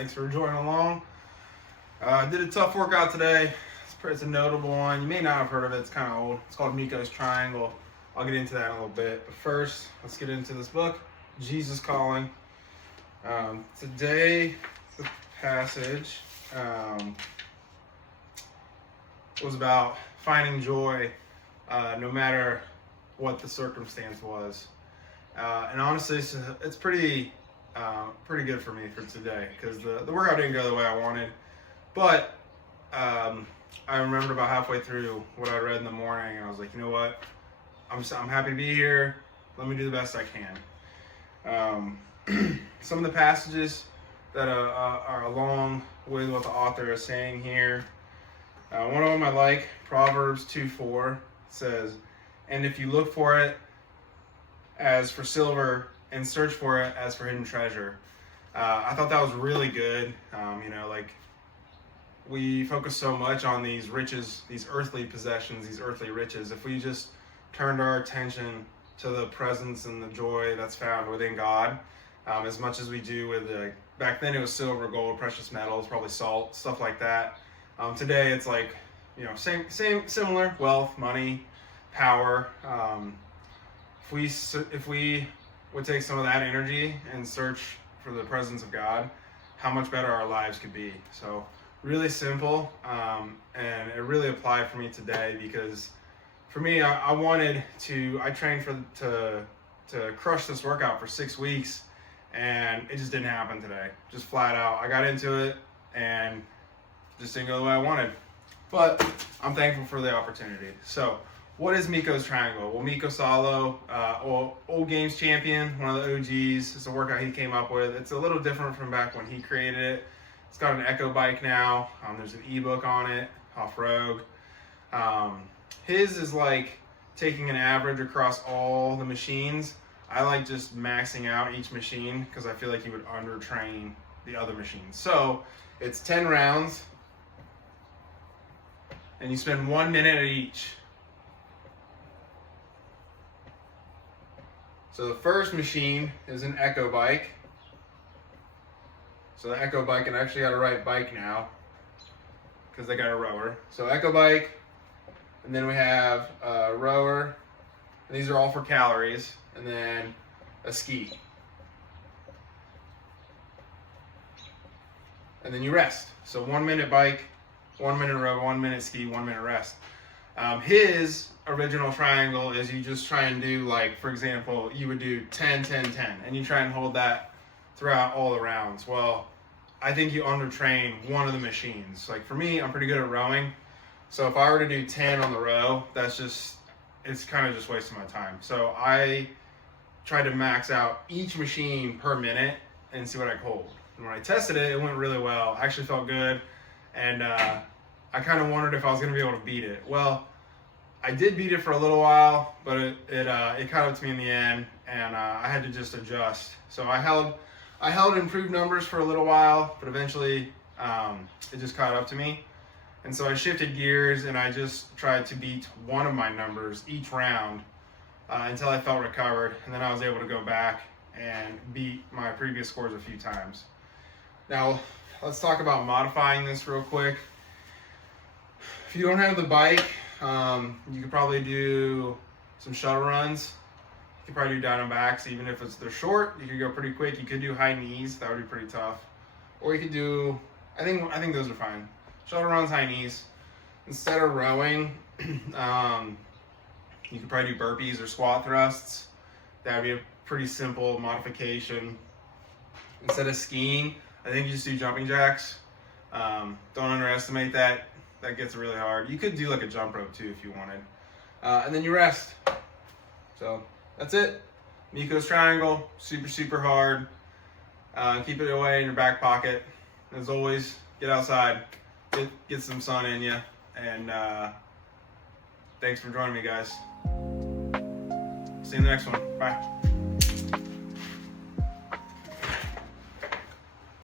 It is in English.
Thanks for joining along. I did a tough workout today. It's a notable one. You may not have heard of it. It's kind of old. It's called Miko's Triangle. I'll get into that in a little bit. But first, let's get into this book, Jesus Calling. Today, the passage was about finding joy no matter what the circumstance was. And honestly, it's pretty good for me for today because the workout didn't go the way I wanted. But I remembered about halfway through what I read in the morning, and I was like, you know what? I'm happy to be here. Let me do the best I can. Some of the passages that are along with what the author is saying here. One of them I like, Proverbs 2:4 says, "And if you look for it as for silver and search for it as for hidden treasure." I thought that was really good. We focus so much on these riches, these earthly possessions, these earthly riches. If we just turned our attention to the presence and the joy that's found within God, as much as we do with back then it was silver, gold, precious metals, probably salt, stuff like that. Today it's like, similar, wealth, money, power. If we would take some of that energy and search for the presence of God, how much better our lives could be. So really simple, and it really applied for me today because for me, I trained to crush this workout for 6 weeks, and it just didn't happen today. Just flat out. I got into it and just didn't go the way I wanted. But I'm thankful for the opportunity. So what is Miko's Triangle? Well, Mikko Salo, old games champion, one of the OGs. It's a workout he came up with. It's a little different from back when he created it. It's got an Echo bike now. There's an ebook on it, off Rogue. His is like taking an average across all the machines. I like just maxing out each machine because I feel like you would undertrain the other machines. So it's 10 rounds, and you spend 1 minute at each. So the first machine is an Echo bike. So the Echo bike, and I actually got to write bike now because they got a rower. So Echo bike, and then we have a rower, and these are all for calories, and then a ski. And then you rest. So 1 minute bike, 1 minute row, 1 minute ski, 1 minute rest. His original triangle is you just try and do, like, for example, you would do 10, 10, 10, and you try and hold that throughout all the rounds. Well, I think you undertrain one of the machines. Like for me, I'm pretty good at rowing. So if I were to do 10 on the row, it's kind of just wasting my time. So I tried to max out each machine per minute and see what I could hold. And when I tested it, it went really well. I actually felt good. And I kind of wondered if I was going to be able to beat it. Well, I did beat it for a little while, but it caught up to me in the end, and I had to just adjust. So I held improved numbers for a little while, but eventually it just caught up to me. And so I shifted gears, and I just tried to beat one of my numbers each round until I felt recovered, and then I was able to go back and beat my previous scores a few times. Now, let's talk about modifying this real quick. If you don't have the bike, you could probably do some shuttle runs. You could probably do down and backs, even if they're short. You could go pretty quick. You could do high knees. That would be pretty tough. Or you could do, I think those are fine. Shuttle runs, high knees. Instead of rowing, you could probably do burpees or squat thrusts. That would be a pretty simple modification. Instead of skiing, I think you just do jumping jacks. Don't underestimate that. That gets really hard. You could do like a jump rope too if you wanted. And then you rest. So that's it. Miko's Triangle, super, super hard. Keep it away in your back pocket. As always, get outside. Get some sun in you. And thanks for joining me, guys. See you in the next one. Bye.